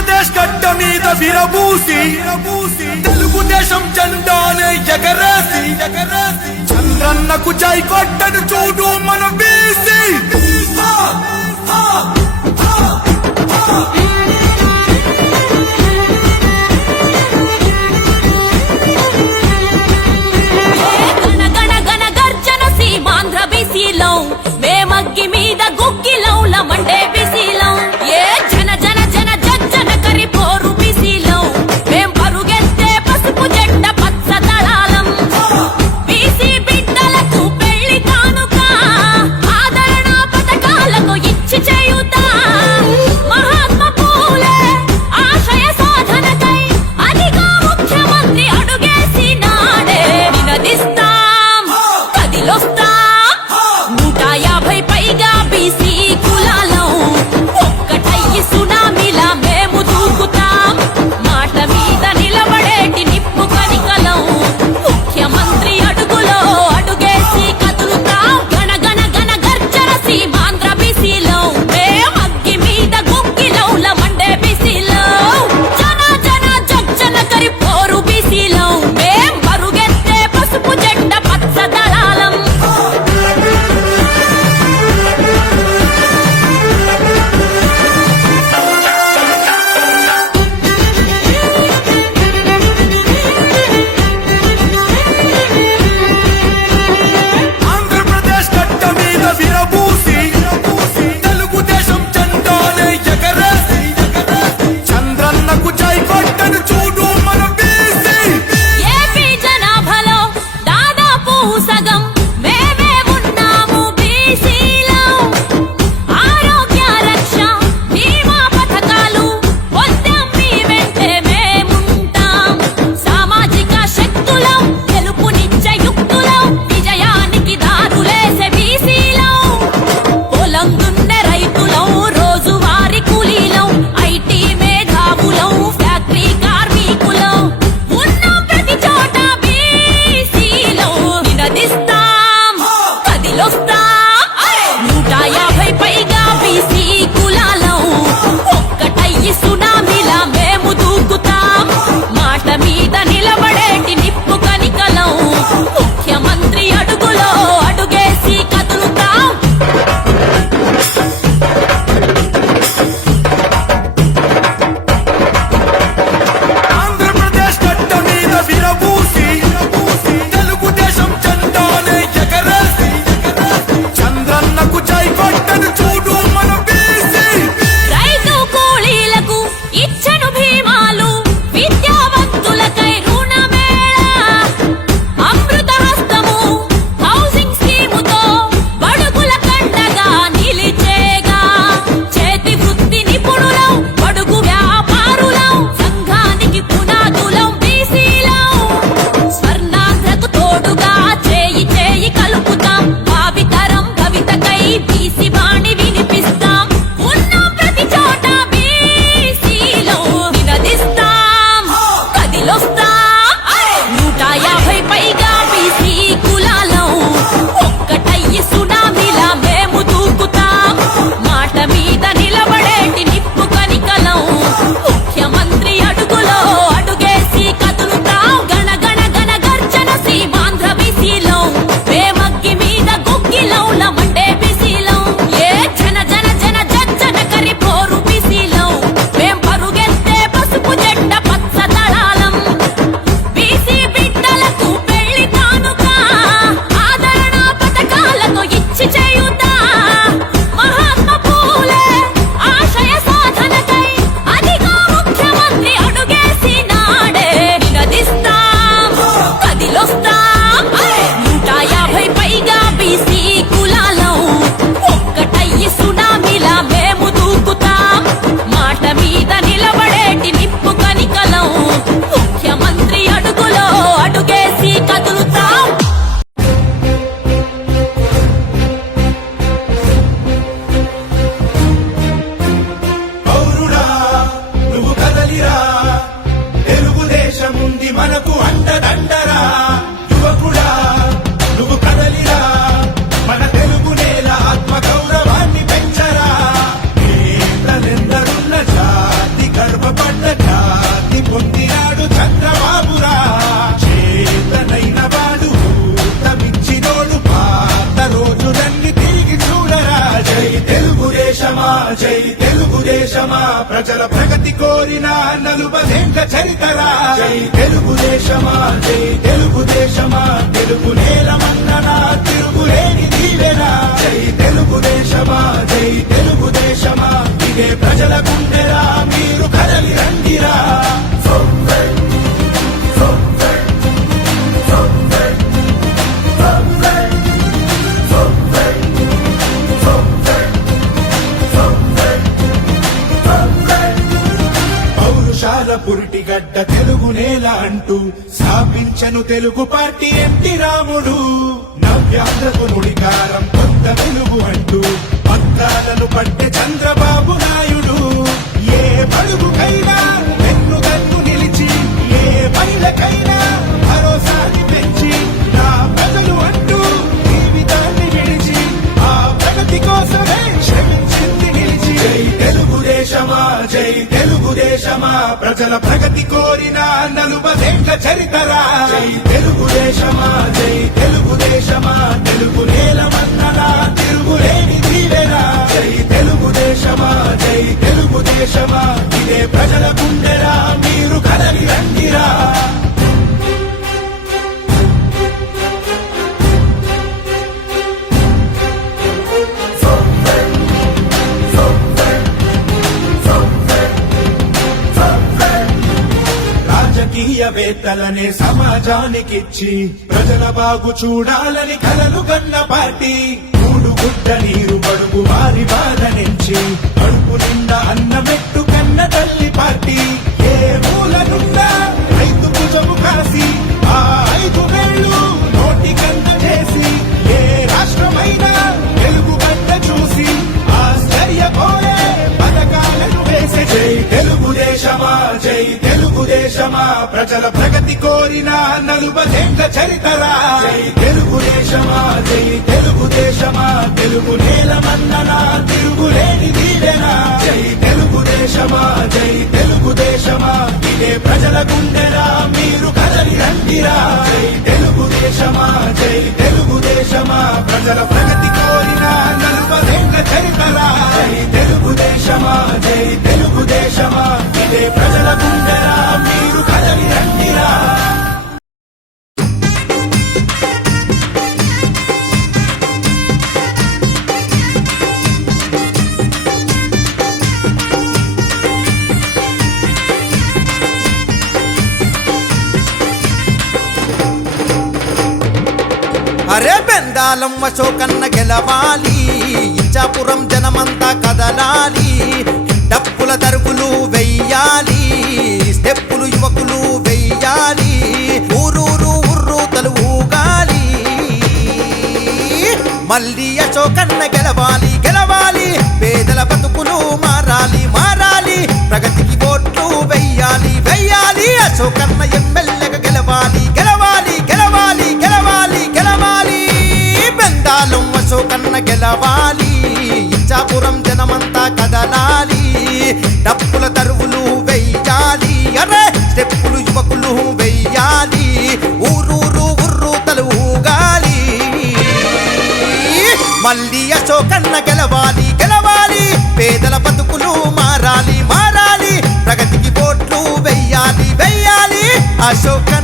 ఆంధ్రప్రదేశ్ గడ్డ మీద విరబూసి తెలుగుదేశం జెండానే ఎగరేసి చంద్రన్నకు చై కొట్టను చూడు మన బీసీ. అంటూ స్థాపించను తెలుగు పార్టీ ఎన్టీ రాముడు. నవ్యాంధ్రకు నుడికారం కొత్త వెలుగు అంటూ పత్రాలను పట్టే చంద్రబాబు నాయుడు. ఏ పడుగుకైనా వెన్నుదన్ను నిలిచి ఏ మహిళకైనా జై తెలుగుదేశమా జై తెలుగుదేశమా. ప్రజల ప్రగతి కోరిన నలుబదేండ్ల చరితరా. జై తెలుగుదేశమా జై రాజకీయవేత్తలనే సమాజానికిచ్చి ప్రజల బాగు చూడాలని కలలు కన్న పార్టీ. మూడు గుడ్డని కోరిన నలుబదేండ్ల చరితరా? జై తెలుగుదేశమా జై తెలుగుదేశమా తెలుగు నేలమన్ననా తిరుగులేని దీవెనా? జై తెలుగుదేశమా జై తెలుగుదేశమా ఇదే ప్రజల గుండెరా మీరు కదలి రండిరా? జై తెలుగుదేశమా జై తెలుగుదేశమా ప్రజల ప్రగతి కోరిన నలుబదేండ్ల చరితరా? జై తెలుగుదేశమా జై తెలుగుదేశమా ఇదే ప్రజల గుండెరా. బెందాలమ్మ శోకన్న గెలవాలి. ఇంచాపురం జనమంతా కదలాలి. డప్పుల తరుగులు వెయ్యాలి. స్టెప్పులు యువకులు వెయ్యాలి. ఊరూరు ఉర్రు తలు మళ్ళీ అశోకన్న గెలవాలి. కన్న గెలవాలి గెలవాలి. పేదల బతుకులు మారాలి మారాలి. ప్రగతికి ఓట్లు వెయ్యాలి వెయ్యాలి. అశోక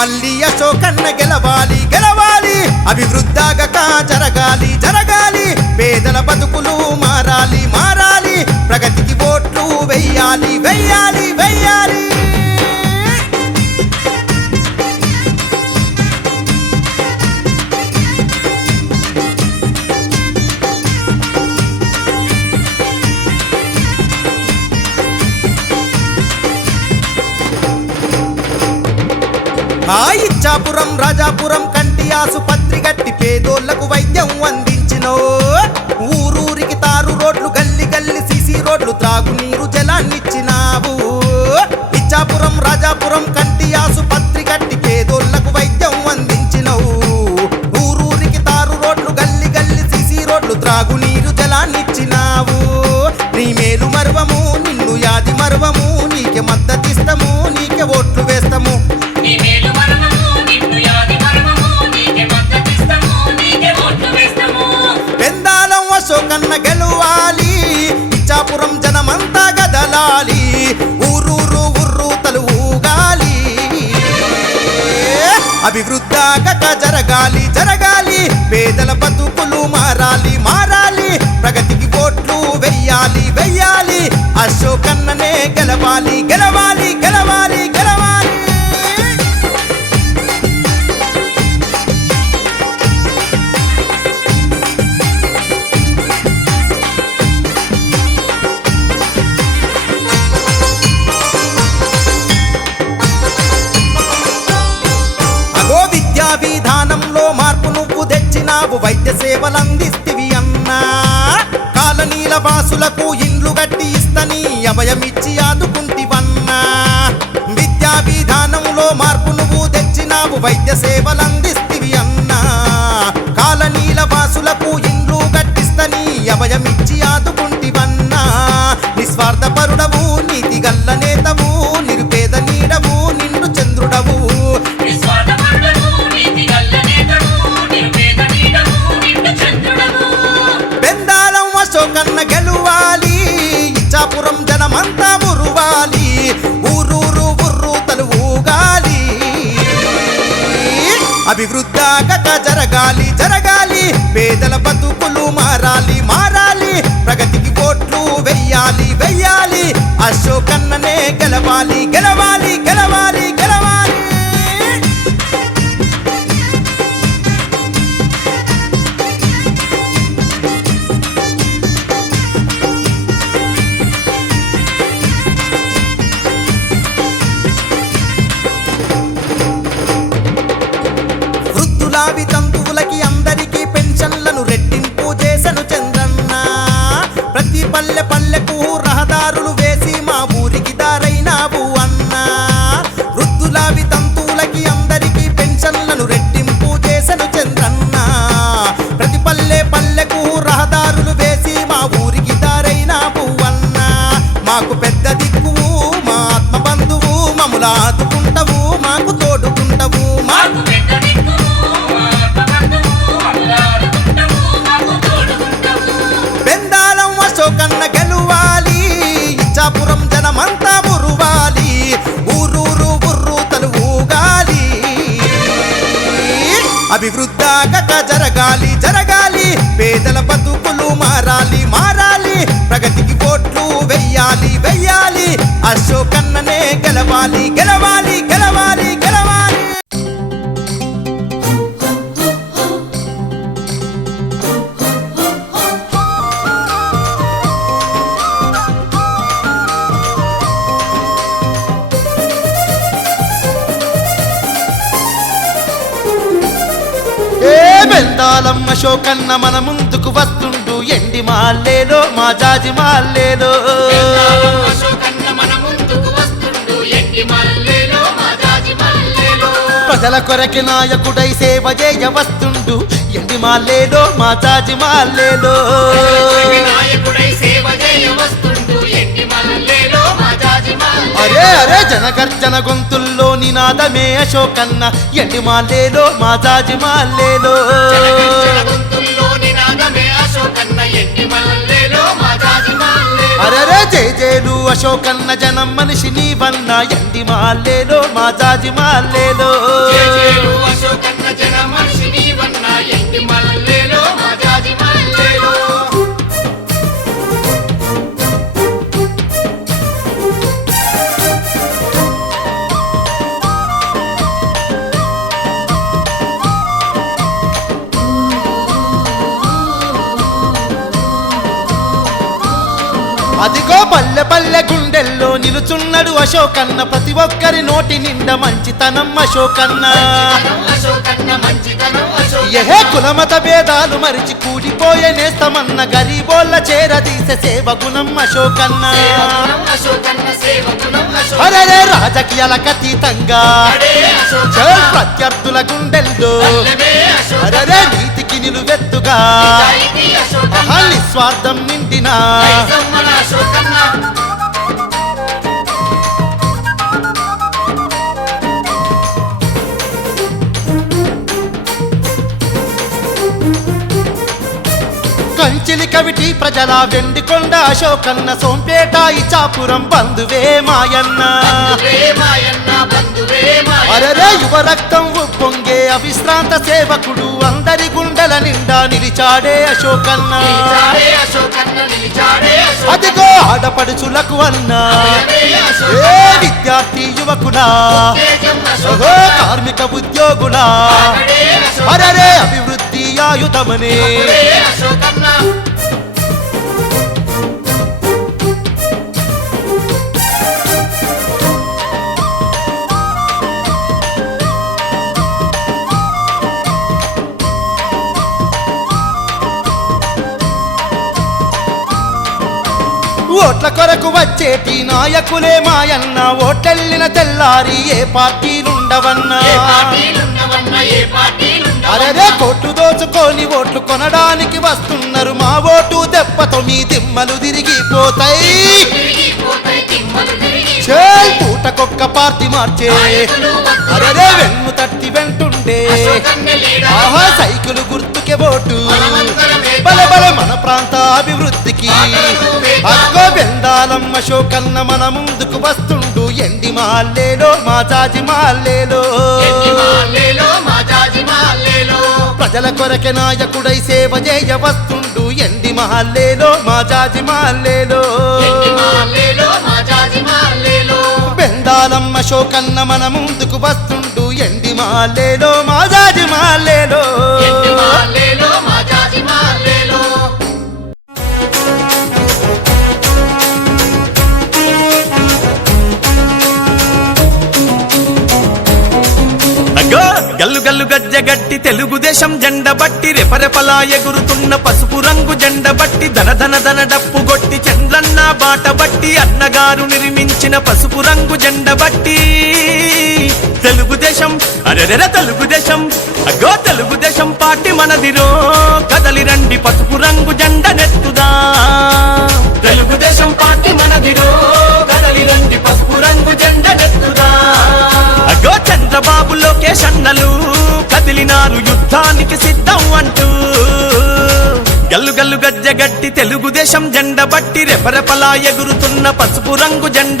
మళ్ళీ అశోకన్న గెలవాలి గెలవాలి. అభివృద్ధాగక జరగాలి జరగాలి. పేదల బతుకులు మారాలి మారాలి. ప్రగతికి ఓట్లు వెయ్యాలి వెయ్యాలి వెయ్యాలి. ఆ ఇచ్చాపురం రాజాపురం కంటి ఆసుపత్రి గట్టి పేదోళ్ళకు వైద్యం అందించినో ఊరూరికి తారు రోడ్లు గల్లి గల్లి సిసి రోడ్లు త్రాగునీరు జలాన్నిచ్చినావు. ఇచ్చాపురం రాజాపురం కంటి ఆసుపత్రి పురం జనమంతా గదలాలి. ఊరూరు ఉర్రు తలు ఊగాలి అభివృద్ధాగక జరగాలి జరగాలి. పేదల బతుకులు మారాలి మారాలి. ప్రగతికి ఓట్లు వెయ్యాలి వెయ్యాలి. అశోకన్ననే గెలవాలి గెలవాలి గెలవాలి. తెచ్చినావు వైద్య సేవలందిస్తివి అన్నా. కాలనీల వాసులకు ఇండ్లు గట్టి ఇస్తని అభయమిచ్చి ఆదుకుంటివన్నా. విద్యా విధానంలో మార్పు నువ్వు తెచ్చినావు వైద్య సేవలందిస్తివి అన్నా. కాలనీల వాసులకు ఇండ్లు గట్టిస్తని అభయమిచ్చి ఆదుకు అభివృద్ధాగక జరగాలి జరగాలి. పేదల బతుకులు మారాలి మారాలి. ప్రగతికి ఓట్లు వెయ్యాలి వెయ్యాలి. అశోకన్ననే గెలవాలి గెలవాలి. వెయ్యాలి. అశోకన్ననే గెలవాలి గెలవాలి గెలవాలి గెలవాలి. ఏ బెందాలమ్మ శోకన్న మన ముందుకు వస్తా ఎండి మాల్లేలో మా జాజి మాల్లేలో ప్రజల కొరకి నాయకుడై సేవ చేయ వస్తుండు. ఎండి మాల్లేలో మా జాజి మాల్లేలో అరే అరే జనగర్జన గొంతుల్లో నినాదమే అశోకన్న. ఎండి మాల్లేలో మా జాజి మాల్లేలో అరరే జై జైలు అశోకన్న జనం మనిషి నీవన్న. ఎండి మాల్లేలో మా జాజి మాల్లేలో. అశోకన్న అదిగో పల్లె పల్లె గుండెల్లో నిలుచున్నాడు అశోకన్న. ప్రతి ఒక్కరి నోటి నిండా మంచితనం అశోకన్న. అశోకన్న ఎహే కులమత భేదాలు మరిచి కూడిపోయే నేస్తమన్న. గరీబోళ్ళ చేరదీసే సేవ గుణం అశోకన్న. అరే రాజకీయాలకు అతీతంగా ప్రత్యర్థుల గుండెల్లో. అరే నీతికి నిలువెత్తుగా నిస్వార్థం నిండిన. కంచిలి కవిటి ప్రజల వెండికొండ అశోకన్న సోంపేట ఇచాపురం బంధువే మాయన్న. అరరే యువ రక్తం ఉప్పొంగే అవిశ్రాంత సేవకుడు అందరి గుండెల నిండా నిలిచాడే అశోకన్న. అదిగో ఆడపడుచులకు అన్నా. ఏ విద్యార్థి యువకులా ఓహో కార్మిక ఉద్యోగులా అశోక అరరే అభివృద్ధి ఆయుధమనే. ఓట్ల కొరకు వచ్చేటి నాయకులే మాయన్న ఓటెల్లిన తెల్లారి ఏ పార్టీలుండవన్నా? అరరే కొట్టు దోచుకొని ఓట్లు కొనడానికి వస్తున్నారు. మా ఓటు దెబ్బతో మీ దిమ్మలు తిరిగిపోతాయి. పూటకొక్క పార్టీ మార్చే. అరరే వెన్ను తట్టి వెంటుండే ఆహా సైకిల్ గుర్తుకే ఓటు. బల బల మన ప్రాంత అభివృద్ధికి. ఆదరణకు వేద్దాం. అగ్గో బెందాలం అశోకన్న మన ముందుకు వస్తుండు ఎండి మాల్లేలో మా జాజి మాల్లేలో. ప్రజల కొరకే నాయకుడై సేవ చేయ వస్తుండు ఎండి మహల్లేలో మా జాజి మహల్లేలో ఎన్ని మాల్లేలో మా జాజి మాల్లేలో. బెందాలం అశోకన్న మన ముందుకు వస్తుండు. ఎండి మహల్లేలో మా జాజి మహల్లేలో గల్లు గల్లు గజ్జ గట్టి తెలుగుదేశం జెండ బట్టి రెపరెపలా ఎగురుతున్న పసుపు రంగు జెండ బట్టి ధన ధన ధన డప్పు గొట్టి చంద్రన్న బాట బట్టి అన్నగారు నిర్మించిన పసుపు రంగు జెండ బట్టి. తెలుగుదేశం అరెరెర తెలుగుదేశం అగ్గో తెలుగుదేశం పార్టీ మనదిరో. కదలి రండి పసుపు అన్నలు కదిలినారు యుద్ధానికి సిద్ధం అంటూ. గల్లు గల్లు గజ్జ గట్టి తెలుగుదేశం జెండ బట్టి రెపరెపలా ఎగురుతున్న పసుపు రంగు జెండ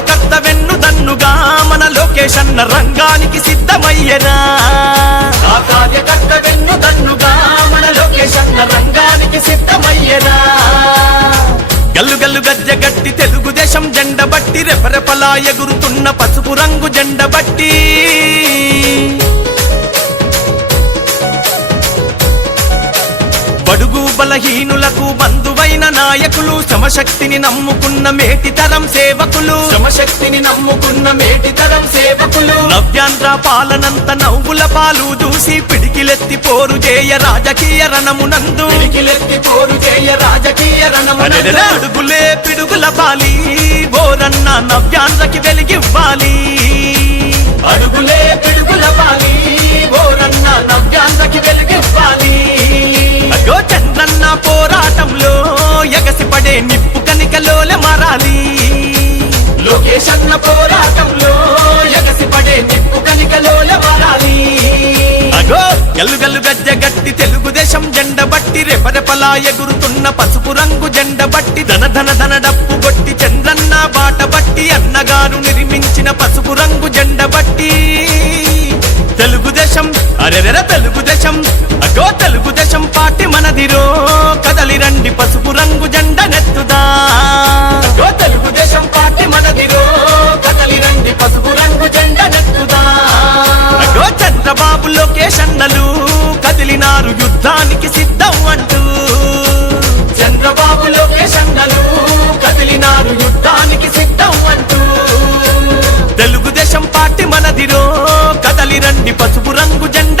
కార్యకర్త వెన్ను దన్నుగా మన లోకేష్ అన్న రంగానికి కార్యకర్త వెన్ను దన్నుగా మన సిద్ధమయ్యేనా? గల్లు గల్లు గజ్జ గట్టి తెలుగుదేశం జెండ బట్టి రెపరెపలా ఎగురుతున్న పసుపు రంగు జెండ బట్టి. బడుగు బలహీనులకు బంధువైన నాయకులు శ్రమశక్తిని నమ్ముకున్న మేటి తరం సేవకులు. శ్రమశక్తిని నమ్ముకున్న మేటి తరం సేవకులు. నవ్యాంధ్ర పాలనంత నవ్వుల పాలు చూసి పిడికిలెత్తి పోరు చేయ రాజకీయ రణమునందు. పిడికిలెత్తి పోరు చేయ రాజకీయ రణమున అరెరెరె అడుగులే పిడుగుల పాలి ఓరన్న నవ్యాంధ్రకి వెలిగివ్వాలి. అడుగులే పిడుగుల పాలి ఓరన్న నవ్యాంధ్రకి వెలుగివ్వాలి. అగో పోరాటంలో ఎగసిపడే నిప్పు కనికలోల మారాలి. లోకేష్ అన్న పోరాటంలో ఎగసిపడే నిప్పు కనికలోల మారాలి. అగో గల్లు గల్లు తెలుగుదేశం జెండ బట్టి రెపరెపలా ఎగురుతున్న పసుపు రంగు జెండ బట్టి ధన ధన ధన డప్పు కొట్టి చంద్రన్న బాట బట్టి అన్నగారు నిర్మించిన పసుపు రంగు జెండ బట్టి తెలుగుదేశం అరెరెర తెలుగుదేశం అగో తెలుగుదేశం పార్టీ మనదిరో కదలి రండి పసుపు రంగు జెండ నెత్తుదా. అగో తెలుగుదేశం పార్టీ మనదిరో కదలి రండి పసుపు రంగు జెండ నెత్తుదా. అగో చంద్రబాబు లోకేష్ అన్నలు కదిలినారు యుద్ధానికి సిద్ధం అంటూ. చంద్రబాబు లోకేష్ అన్నలు కదిలినారు యుద్ధానికి సిద్ధం అంటూ. తెలుగుదేశం పార్టీ మనదిరో రండి పసుపు రంగు జెండ